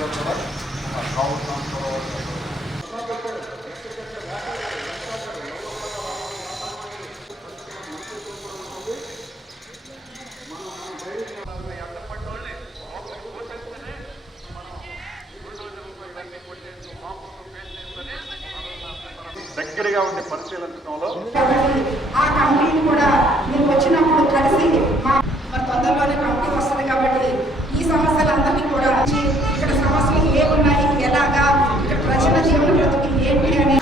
జిల్లా కూడా మన దగ్గరగా ఉండే పరిశీలించడంలో ఆ కమిటీని కూడా మీరు వచ్చినప్పుడు కలిసి మా మరి తొందరలోనే que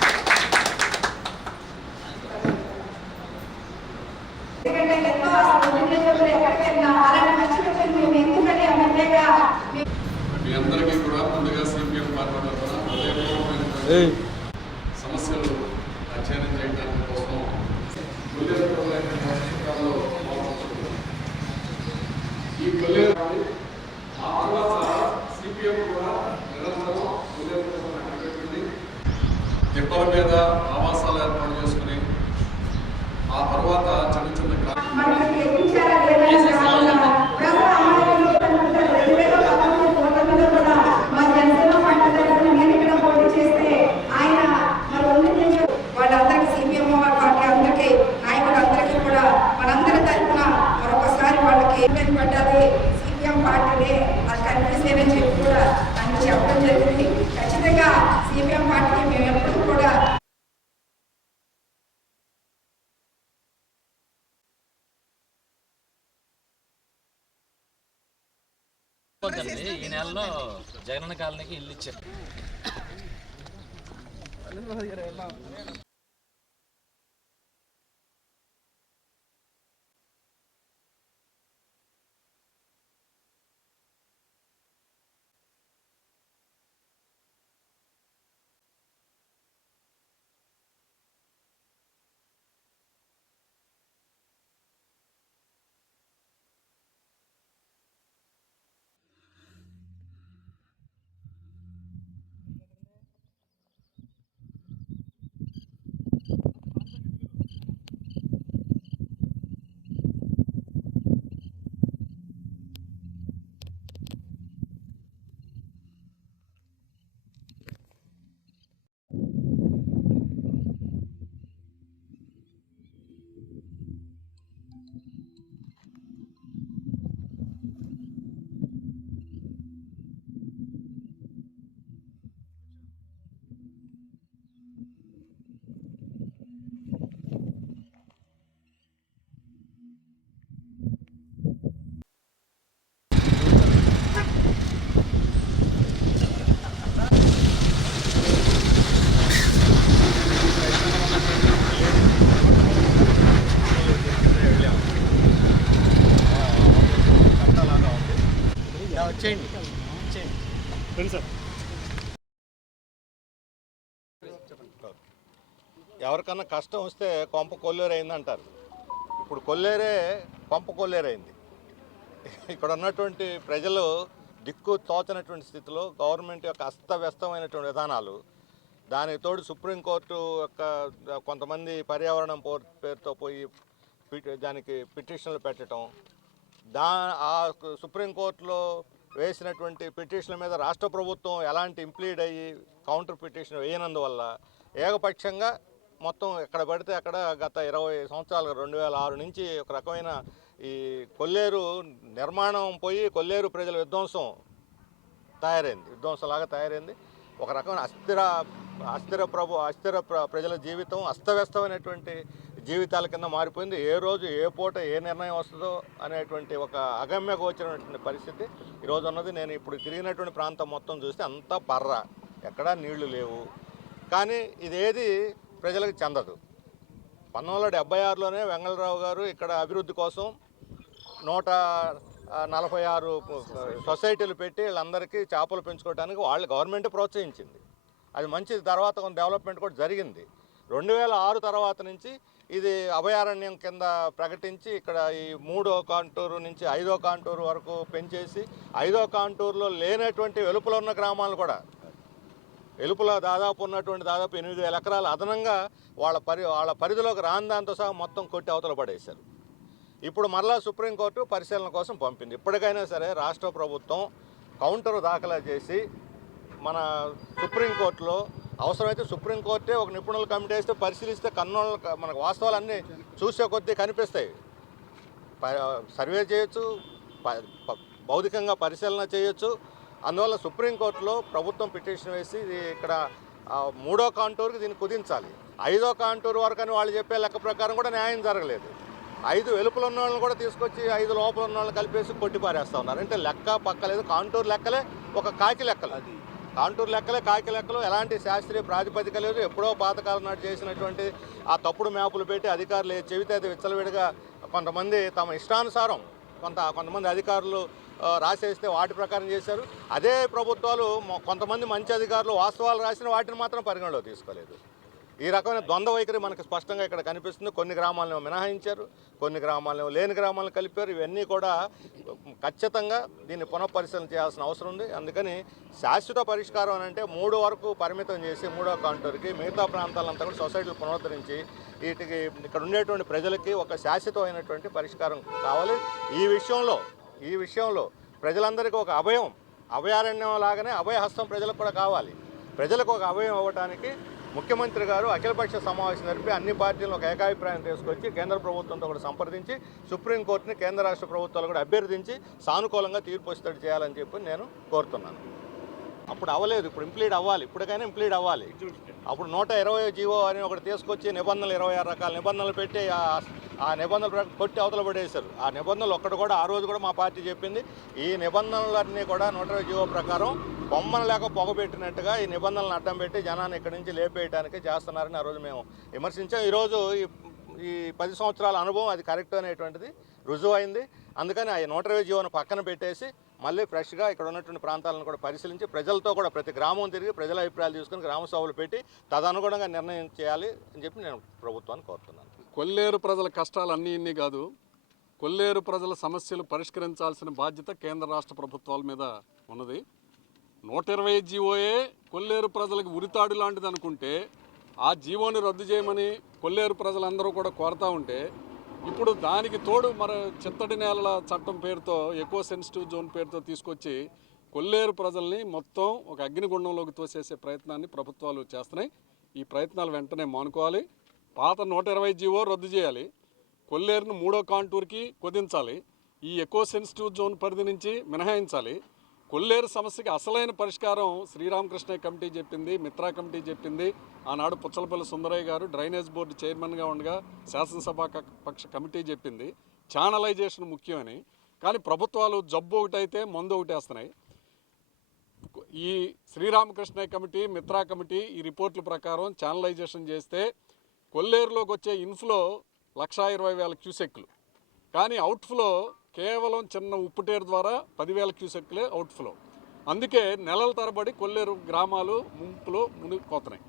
సిపిఎం పార్టీనే అది కనిపిస్తేనే చెప్పి కూడా అని చెప్పడం జరిగింది. ఖచ్చితంగా సిపిఎం పార్టీకి మేము ఎప్పుడు కూడా ఈ నెలలో జగనన్న కాలనీకి ఇల్లు ఇచ్చారు. ఎవరికన్నా కష్టం వస్తే కొంప కొల్లేరు అయిందంటారు ఇప్పుడు కొల్లేరే కొంప కొల్లేరైంది. ఇక్కడ ఉన్నటువంటి ప్రజలు దిక్కు తోచనటువంటి స్థితిలో గవర్నమెంట్ యొక్క అస్తవ్యస్తమైనటువంటి విధానాలు దానికి తోడు సుప్రీంకోర్టు యొక్క కొంతమంది పర్యావరణం పేరుతో పోయి పిటి- దానికి పిటిషన్లు పెట్టడం దా ఆ సుప్రీంకోర్టులో వేసినటువంటి పిటిషన్ల మీద రాష్ట్ర ప్రభుత్వం ఎలాంటి ఇంప్లీడ్ అయ్యి కౌంటర్ పిటిషన్ వేయనందువల్ల ఏకపక్షంగా మొత్తం ఎక్కడ పడితే అక్కడ గత ఇరవై సంవత్సరాలు రెండు వేల ఆరు నుంచి ఒక రకమైన ఈ కొల్లేరు నిర్మాణం పోయి కొల్లేరు ప్రజల విధ్వంసం తయారైంది. విధ్వంసంలాగా తయారైంది. ఒక రకమైన అస్థిర అస్థిర ప్రభు అస్థిర ప్ర ప్రజల జీవితం అస్తవ్యస్తమైనటువంటి జీవితాల కింద మారిపోయింది. ఏ రోజు ఏ పూట ఏ నిర్ణయం వస్తుందో అనేటువంటి ఒక అగమ్య గోచరమైనటువంటి పరిస్థితి ఈరోజు ఉన్నది. నేను ఇప్పుడు తిరిగినటువంటి ప్రాంతం మొత్తం చూస్తే అంతా పర్ర ఎక్కడా నీళ్ళు లేవు. కానీ ఇదేది ప్రజలకు చెందదు. పంతొమ్మిది వందల డెబ్బై ఆరులోనే వెంగళరావు గారు ఇక్కడ అభివృద్ధి కోసం నూట నలభై ఆరు సొసైటీలు పెట్టి వీళ్ళందరికీ చేపలు పెంచుకోవడానికి వాళ్ళు గవర్నమెంట్ ప్రోత్సహించింది. అది మంచి తర్వాత కొంత డెవలప్మెంట్ కూడా జరిగింది. రెండు వేల ఆరు తర్వాత నుంచి ఇది అభయారణ్యం కింద ప్రకటించి ఇక్కడ ఈ మూడో కాంటూరు నుంచి ఐదో కాంటూరు వరకు పెంచేసి ఐదో కాంటూరులో లేనటువంటి వెలుపల ఉన్న గ్రామాలు కూడా వెలుపల దాదాపు ఉన్నటువంటి దాదాపు ఎనిమిది వేల ఎకరాలు అదనంగా వాళ్ళ పరి వాళ్ళ పరిధిలోకి రాని దాంతో సహా మొత్తం కొట్టి అవతల పడేశారు. ఇప్పుడు మరలా సుప్రీంకోర్టు పరిశీలన కోసం పంపింది. ఇప్పటికైనా సరే రాష్ట్ర ప్రభుత్వం కౌంటర్ దాఖలా చేసి మన సుప్రీంకోర్టులో అవసరమైతే సుప్రీంకోర్టే ఒక నిపుణుల కమిటీ వేస్తే పరిశీలిస్తే కన్నోళ్ళ మనకు వాస్తవాలన్నీ చూసే కొద్దీ కనిపిస్తాయి. ప- సర్వే చేయొచ్చు భౌతికంగా పరిశీలన చేయొచ్చు. అందువల్ల సుప్రీంకోర్టులో ప్రభుత్వం పిటిషన్ వేసి ఇది ఇక్కడ మూడో కాంటూర్కి దీన్ని కుదించాలి. ఐదో కాంటూర్ వరకు అని వాళ్ళు చెప్పే లెక్క ప్రకారం కూడా న్యాయం జరగలేదు. ఐదు వెలుపులు ఉన్న వాళ్ళని కూడా తీసుకొచ్చి ఐదు లోపల ఉన్న వాళ్ళని కలిపేసి కొట్టి పారేస్తా ఉన్నారు. అంటే లెక్క పక్కలేదు కాంటూర్ లెక్కలే ఒక కాకి లెక్కలు. కాంటూర్ లెక్కలే కాకి లెక్కలు ఎలాంటి శాస్త్రీయ ప్రాతిపదిక లేదు ఎప్పుడో పాతకాలం నాటి చేసినటువంటి ఆ తప్పుడు మ్యాపులు పెట్టి అధికారులు ఏది చెబితే అది విచ్చలవిడిగా కొంతమంది తమ ఇష్టానుసారం కొంత కొంతమంది అధికారులు రాసేస్తే వాటి ప్రకారం చేశారు. అదే ప్రభుత్వాలు కొంతమంది మంచి అధికారులు వాస్తవాలు రాసిన వాటిని మాత్రం పరిగణలో తీసుకోలేదు. ఈ రకమైన ద్వంద్వ వైఖరి మనకు స్పష్టంగా ఇక్కడ కనిపిస్తుంది. కొన్ని గ్రామాలను మినహాయించారు కొన్ని గ్రామాలను లేని గ్రామాలను కలిపారు. ఇవన్నీ కూడా ఖచ్చితంగా దీన్ని పునఃపరిశీలన చేయాల్సిన అవసరం ఉంది. అందుకని శాశ్వత పరిష్కారం అని అంటే మూడు వరకు పరిమితం చేసి మూడో కాంటూర్కి మిగతా ప్రాంతాలంతా కూడా సొసైటీలు పునరుద్ధరించి వీటికి ఇక్కడ ఉండేటువంటి ప్రజలకి ఒక శాశ్వతమైనటువంటి పరిష్కారం కావాలి. ఈ విషయంలో ఈ విషయంలో ప్రజలందరికీ ఒక అభయం అభయారణ్యం లాగానే అభయహస్తం ప్రజలకు కూడా కావాలి. ప్రజలకు ఒక అభయం ఇవ్వడానికి ముఖ్యమంత్రి గారు అఖిలపక్ష సమావేశం జరిపి అన్ని పార్టీలను ఒక ఏకాభిప్రాయం తీసుకొచ్చి కేంద్ర ప్రభుత్వంతో కూడా సంప్రదించి సుప్రీంకోర్టుని కేంద్ర రాష్ట్ర ప్రభుత్వాలు కూడా అభ్యర్థించి సానుకూలంగా తీర్పు వచ్చేటట్టు చేయాలని చెప్పి నేను కోరుతున్నాను. అప్పుడు అవ్వలేదు ఇప్పుడు ఇంప్లీడ్ అవ్వాలి ఇప్పటికైనా ఇంప్లీడ్ అవ్వాలి. అప్పుడు నూట ఇరవై జీవో అని ఒకటి తీసుకొచ్చి నిబంధనలు ఇరవై ఆరు రకాల నిబంధనలు పెట్టి ఆ- నిబంధనల ప్రకారం కొట్టి అవతల పడేశారు. ఆ నిబంధనలు ఒక్కటి కూడా ఆ రోజు కూడా మా పార్టీ చెప్పింది. ఈ నిబంధనలన్నీ కూడా నూట జీవో ప్రకారం బొమ్మను లేక పొగబెట్టినట్టుగా ఈ నిబంధనలను అడ్డం పెట్టి జనాన్ని ఇక్కడి నుంచి లేపేయడానికి చేస్తున్నారని ఆ రోజు మేము విమర్శించాం. ఈరోజు ఈ ఈ పది సంవత్సరాల అనుభవం అది కరెక్ట్ అనేటువంటిది రుజువు అయింది. అందుకని ఆ నూట ఇరవై జీవోను పక్కన పెట్టేసి మళ్ళీ ఫ్రెష్గా ఇక్కడ ఉన్నటువంటి ప్రాంతాలను కూడా పరిశీలించి ప్రజలతో కూడా ప్రతి గ్రామం తిరిగి ప్రజల అభిప్రాయాలు తీసుకుని గ్రామ సభలు పెట్టి తదనుగుణంగా నిర్ణయం చేయాలి అని చెప్పి నేను ప్రభుత్వాన్ని కోరుతున్నాను. కొల్లేరు ప్రజల కష్టాలు అన్నీ ఇన్ని కాదు కొల్లేరు ప్రజల సమస్యలు పరిష్కరించాల్సిన బాధ్యత కేంద్ర రాష్ట్ర ప్రభుత్వాల మీద ఉన్నది. నూట ఇరవై జీవోయే కొల్లేరు ప్రజలకు ఉరితాడు లాంటిది అనుకుంటే ఆ జీవోని రద్దు చేయమని కొల్లేరు ప్రజలందరూ కూడా కోరుతూ ఉంటే ఇప్పుడు దానికి తోడు మరి చిత్తడి నేలల చట్టం పేరుతో ఎక్కువ సెన్సిటివ్ జోన్ పేరుతో తీసుకొచ్చి కొల్లేరు ప్రజల్ని మొత్తం ఒక అగ్నిగుండంలోకి తోసేసే ప్రయత్నాన్ని ప్రభుత్వాలు చేస్తున్నాయి. ఈ ప్రయత్నాలు వెంటనే మానుకోవాలి. పాత నూట ఇరవై జీవో రద్దు చేయాలి. కొల్లేరును మూడో కాంటూర్కి కుదించాలి. ఈ ఎకో సెన్సిటివ్ జోన్ పరిధి నుంచి మినహాయించాలి. కొల్లేరు సమస్యకి అసలైన పరిష్కారం శ్రీరామకృష్ణ కమిటీ చెప్పింది మిత్రా కమిటీ చెప్పింది. ఆనాడు పుచ్చలపల్లి సుందరయ్య గారు డ్రైనేజ్ బోర్డు చైర్మన్గా ఉండగా శాసనసభ పక్ష కమిటీ చెప్పింది. ఛానలైజేషన్ ముఖ్యమని. కానీ ప్రభుత్వాలు జబ్బు ఒకటైతే మందు ఒకటి వేస్తున్నాయి. ఈ శ్రీరామకృష్ణ కమిటీ మిత్రా కమిటీ ఈ రిపోర్ట్ల ప్రకారం ఛానలైజేషన్ చేస్తే కొల్లేరులోకి వచ్చే ఇన్ఫ్లో లక్షా ఇరవై వేల క్యూసెక్లు. కానీ అవుట్ఫ్లో కేవలం చిన్న ఉప్పుటేరు ద్వారా పదివేల క్యూసెక్లే అవుట్ఫ్లో. అందుకే నెలల తరబడి కొల్లేరు గ్రామాలు ముంపులో మునిగిపోతున్నాయి.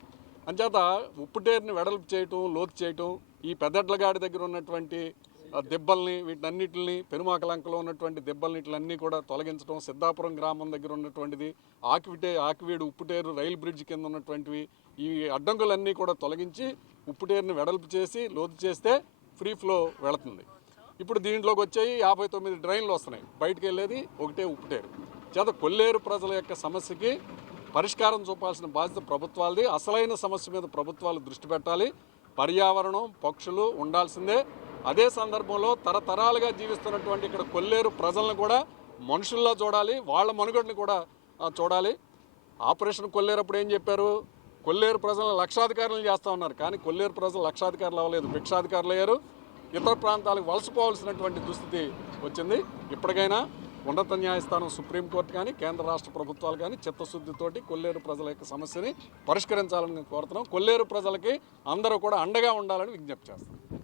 అంచేత ఉప్పుటేరుని వెడల్పు చేయటం లోతు చేయటం ఈ పెద్దడ్లగాడి దగ్గర ఉన్నటువంటి దెబ్బల్ని వీటన్నిటిని పెనుమాకలంకలో ఉన్నటువంటి దెబ్బలన్నిటిలన్నీ కూడా తొలగించడం సిద్ధాపురం గ్రామం దగ్గర ఉన్నటువంటిది ఆకివిటే ఆకివీడు ఉప్పుటేరు రైలు బ్రిడ్జ్ కింద ఉన్నటువంటివి ఈ అడ్డంకులన్నీ కూడా తొలగించి ఉప్పుటేరుని వెడల్పు చేసి లోతు చేస్తే ఫ్రీ ఫ్లో వెళుతుంది. ఇప్పుడు దీంట్లోకి వచ్చాయి యాభై తొమ్మిది డ్రైన్లు వస్తున్నాయి. బయటకు వెళ్ళేది ఒకటే ఉప్పుటేరు. చేత కొల్లేరు ప్రజల యొక్క సమస్యకి పరిష్కారం చూపాల్సిన బాధ్యత ప్రభుత్వాలది. అసలైన సమస్య మీద ప్రభుత్వాలు దృష్టి పెట్టాలి. పర్యావరణం పక్షులు ఉండాల్సిందే. అదే సందర్భంలో తరతరాలుగా జీవిస్తున్నటువంటి ఇక్కడ కొల్లేరు ప్రజలను కూడా మనుషుల్లో చూడాలి. వాళ్ళ మనుగడని కూడా చూడాలి. ఆపరేషన్ కొల్లేరు అప్పుడు ఏం చెప్పారు? కొల్లేరు ప్రజలను లక్షాధికారులు చేస్తూ ఉన్నారు. కానీ కొల్లేరు ప్రజలు లక్షాధికారులు అవ్వలేదు. భిక్షాధికారులు అయ్యారు. ఇతర ప్రాంతాలకు వలసపోవాల్సినటువంటి దుస్థితి వచ్చింది. ఇప్పటికైనా ఉన్నత న్యాయస్థానం సుప్రీంకోర్టు కానీ కేంద్ర రాష్ట్ర ప్రభుత్వాలు కానీ చిత్తశుద్ధితోటి కొల్లేరు ప్రజల యొక్క సమస్యని పరిష్కరించాలని కోరుతున్నాం. కొల్లేరు ప్రజలకి అందరూ కూడా అండగా ఉండాలని విజ్ఞప్తి చేస్తున్నాం.